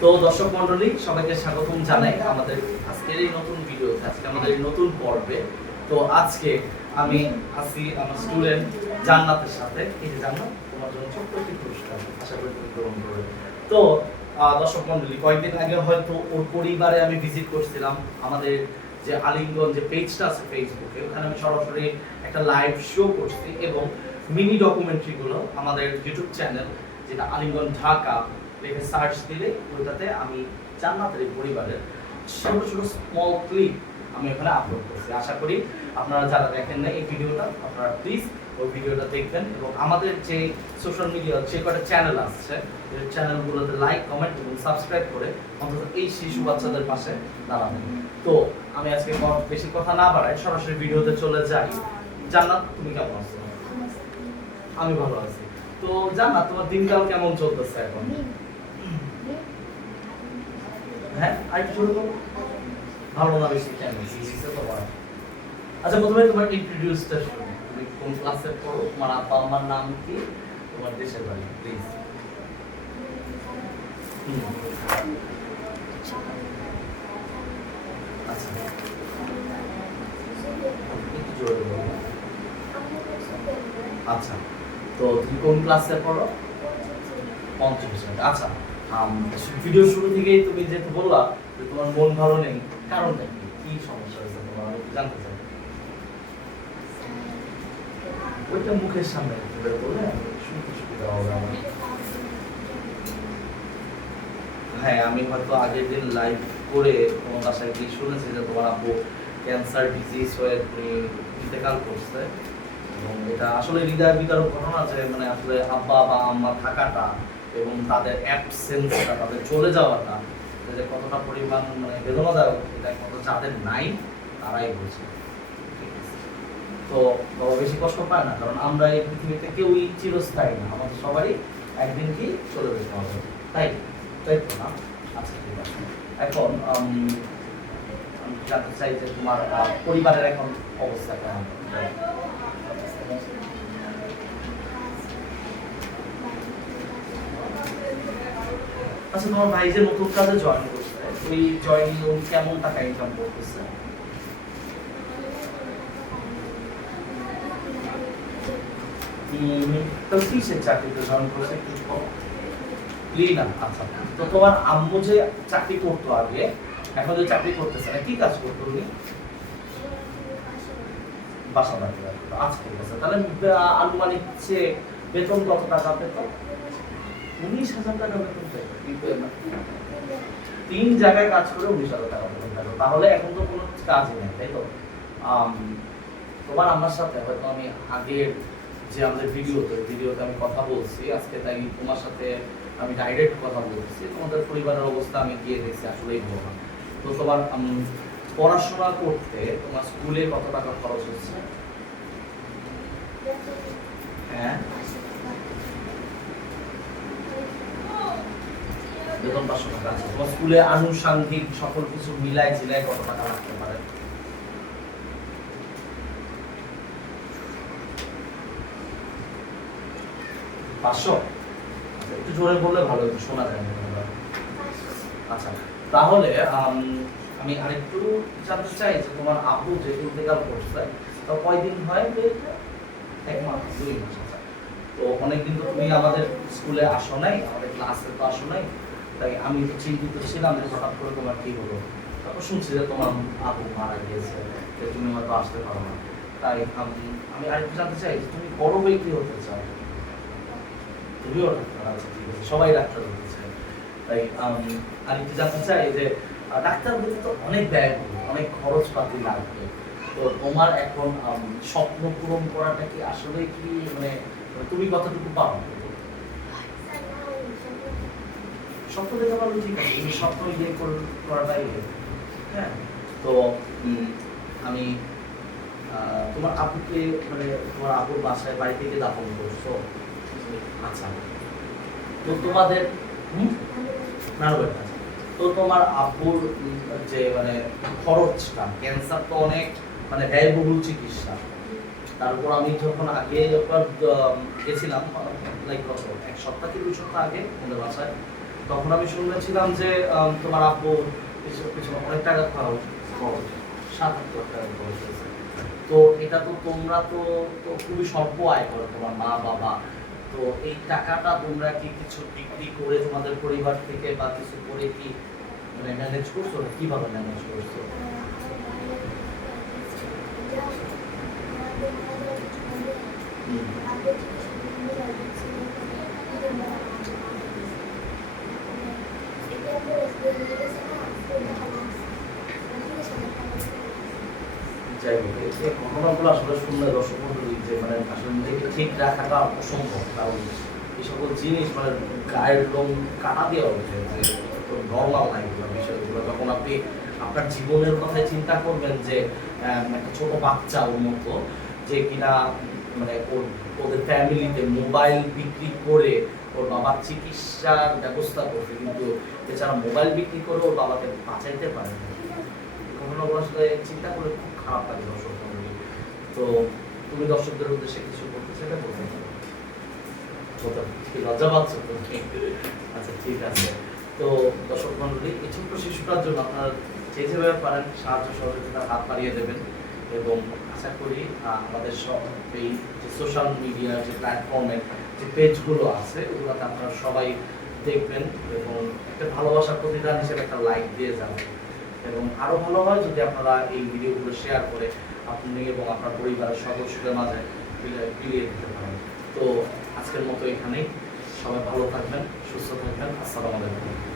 তো দর্শক মন্ডলী সবাইকে স্বাগতম জানাই আমাদের আজকের এই নতুন ভিডিওতে আজকে আমাদের এই নতুন পর্বে। তো আজকে আমি আছি আমার স্টুডেন্ট জান্নাতের সাথে। এই যে জান্নাত, তোমার জন্য ছোট্ট একটি পুরস্কার, আশা করি তুমি গ্রহণ করবে। তো দর্শক মন্ডলী কয়েকদিন আগে হয়তো ওর পরিবারে আমি ভিজিট করছিলাম আমাদের যে আলিঙ্গন যে পেজটা আছে ফেসবুকে ওখানে আমি সরাসরি একটা লাইভ শো করছি এবং মিনি ডকুমেন্টারিগুলো আমাদের ইউটিউব চ্যানেল যেটা আলিঙ্গন ঢাকা লিখে সার্চ দিলে ওইটাতে আমি জান্নাতের এই পরিবারের ছোট ছোট স্মল ক্লিপ আমি ওখানে আপলোড করছি। আশা করি আপনারা যারা দেখেন না এই ভিডিওটা আপনারা প্লিজ ওই ভিডিওটা দেখবেন এবং আমাদের যে সোশ্যাল মিডিয়া যে কটা চ্যানেল আসছে চ্যানেলগুলোতে লাইক কমেন্ট এবং সাবস্ক্রাইব করে অন্তত এই শিশু বাচ্চাদের পাশে দাঁড়াবেন। তো আমি আজকে বেশি কথা না বাড়াই সরাসরি ভিডিওতে চলে যাই। জান্নাত তুমি কেমন আছো? আমি ভালো আছি। তো জান্নাত তোমার দিনকাল কেমন চলতেছে এখন? হ্যাঁ। ভালো না বেশি। আচ্ছা প্রথমে তোমার ইন্ট্রোডিউসটা শুনি। তুমি কোন ক্লাসে পড়ো? তোমার আম্মার নাম কি? তোমার দেশের বাড়ি প্লিজ আচ্ছা। আচ্ছা তো তুমি কোন ক্লাসে পড়ো? পঞ্চম শ্রেণীতে আচ্ছা ভিডিও শুরু থেকেই তুমি যেহেতু বললা যে তোমার মন ভালো নেই কি সমস্যা হয়েছে তোমার? জানতে চাই। ওইটা মুখের সামনে শুনতে সুবিধা হবে আমার। হ্যাঁ আমি হয়তো আগের দিন লাইভ করে তোমার শুনেছি যে তোমার আব্বু ক্যান্সার ডিজিজ হয়ে তুমি ইন্তেকাল করছে। এবং এটা আসলে হৃদয় বিদারক ঘটনা যে মানে আসলে আব্বা বা আম্মা থাকাটা এবং তাদের অ্যাবসেন্সটা তাদের চলে যাওয়াটা যে কতটা পরিমাণ মানে বেদনাদায়ক, এটা একমাত্র যাদের নাই, তারাই বলছে? তো বাবা বেশি কষ্ট পায় না, কারণ আমরা এই পৃথিবীতে কেউই চিরস্থায়ী না, আমাদের সবারই একদিন কি চলে যেতে হবে। তাই? তাই তো না? আচ্ছা ঠিক আছে। এখন জানতে চাই যে তোমার পরিবারের এখন অবস্থা কেমন? আচ্ছা তোমার ভাই যে নতুন কাজে জয়েন করছে ওই জয়েনিং উনি কেমন টাকা ইনকাম করতেছে তো কিসের চাকরিতে জয়েন করেছে বলো। ক্লিনার আচ্ছা। তো তোমার আম্মু যে চাকরি করতো আগে, এখন যে চাকরি করতেছে না, কি কাজ করতো উনি? বাসা রাখতো। আচ্ছা ঠিক আছে। তাহলে আনুমানিক যে বেতন কত টাকা পেত? উনিশ হাজার টাকা বেতন তিন জায়গায় কাজ করে উনিশ হাজার টাকা বেতন তাহলে এখন তো কোনো নেই, তাই তো? তোমার আমার সাথে হয়তো আমি আগের যে আমাদের ভিডিওতে ভিডিওতে আমি কথা বলছি, আজকে তাই তোমার সাথে আমি ডাইরেক্ট কথা বলছি। তোমাদের পরিবারের অবস্থা আমি গিয়ে দেখছি, আসলেই ভালো না। তো তোমার পড়াশোনা করতে তোমার স্কুলে কত টাকা খরচ হচ্ছে হ্যাঁ বেতন পাঁচশো টাকা আছে তোমার স্কুলে আনুষাঙ্গিক সকল কিছু মিলায় ঝিলায় কত টাকা লাগতে পারে? পাঁচশো? আচ্ছা, একটু জোরে বললে ভালো একটু শোনা যায় আচ্ছা তাহলে আম, আরেকটু জানতে চাই যে তোমার ইন্তেকাল করছে তো কয়দিন হয়? এক মাস দুই মাস আচ্ছা। তো অনেকদিন তো তুমি আমাদের স্কুলে আসো নাই আমাদের ক্লাসে তো আসো নাই। তাই আমি তো চিন্তিত ছিলাম যে হঠাৎ করে তোমার কি হলো? তারপর শুনছি যে তোমার আবু মারা গিয়েছে, যে তুমি হয়তো আসতে পারো না। তাই আমি আমি আরেকটু জানতে চাই যে তুমি বড় হয়ে কি হতে চাও? তুমিও ডাক্তার আচ্ছা ঠিক আছে, সবাই ডাক্তার হতে চায়। তাই আমি আরেকটু জানতে চাই যে ডাক্তার হতে তো অনেক ব্যয় অনেক খরচপাতি লাগবে। তো তোমার এখন স্বপ্ন পূরণ করাটা কি আসলে কি মানে তুমি কতটুকু পাও স্বপ্ন দেখতে পারলে ঠিক আছে। তুমি স্বপ্ন ইয়ে করাটাই। হ্যাঁ? তো আমি তোমার আপুকে মানে তোমার আপুর বাসায় বাড়ি থেকে দাপন করছ আচ্ছা। তো তোমাদের, হুম? আচ্ছা। তো তোমার আব্বুর যে মানে খরচটা ক্যান্সার তো অনেক মানে ব্যয়বহুল চিকিৎসা। তারপর আমি যখন আগে একবার গেছিলাম লাইক এক সপ্তাহ কি দুই সপ্তাহ আগে আমাদের বাসায় তখন আমি শুনেছিলাম যে তোমার আব্বু পিছনে অনেক টাকা খরচ সাত লাখ টাকা খরচ তো এটা তো তোমরা তো খুবই স্বল্প আয় করো, তোমার মা, বাবা। তো এই টাকাটা তোমরা কি কিছু বিক্রি করে তোমাদের পরিবার থেকে বা কিছু করে কি মানে ম্যানেজ করছ? কীভাবে ম্যানেজ করছ। ঘটনাগুলো আসলে যে মানে আসলে ঠিক অসম্ভব জিনিস মানে গায়ের দেওয়া আপনি আপনার জীবনের কথাই চিন্তা করবেন যে একটা ছোট বাচ্চা ওর মতো, যে কিনা মানে ওর, ওদের ফ্যামিলিতে মোবাইল বিক্রি করে ওর বাবার চিকিৎসার ব্যবস্থা করছে, কিন্তু এছাড়া মোবাইল বিক্রি করে ওর বাবাকে বাঁচাইতে পারে। ঘটনাগুলো আসলে চিন্তা করে খুব খারাপ লাগে দর্শক তো তুমি দর্শকদের উদ্দেশ্যে কিছু বলতে বলতে লজ্জা পাচ্ছ তুমি? আচ্ছা ঠিক আছে। তো দর্শক মন্ডলী শিশুটার জন্য আপনারা যে যেভাবে পারেন সাহায্য সহযোগিতার হাত বাড়িয়ে দেবেন এবং আশা করি আমাদের সব এই যে সোশ্যাল মিডিয়ার যে প্ল্যাটফর্মে যে পেজগুলো আছে, ওগুলোতে আপনারা সবাই দেখবেন এবং একটা ভালোবাসার প্রতিদান হিসেবে একটা লাইক দিয়ে যাবেন। এবং আরও ভালো হয় যদি আপনারা এই ভিডিওগুলো শেয়ার করে আপনি এবং আপনার পরিবারের সদস্যদের মাঝে বিলিয়ে দিতে পারেন। তো আজকের মতো এখানেই। সবাই ভালো থাকবেন, সুস্থ থাকবেন। আসসালামু আলাইকুম।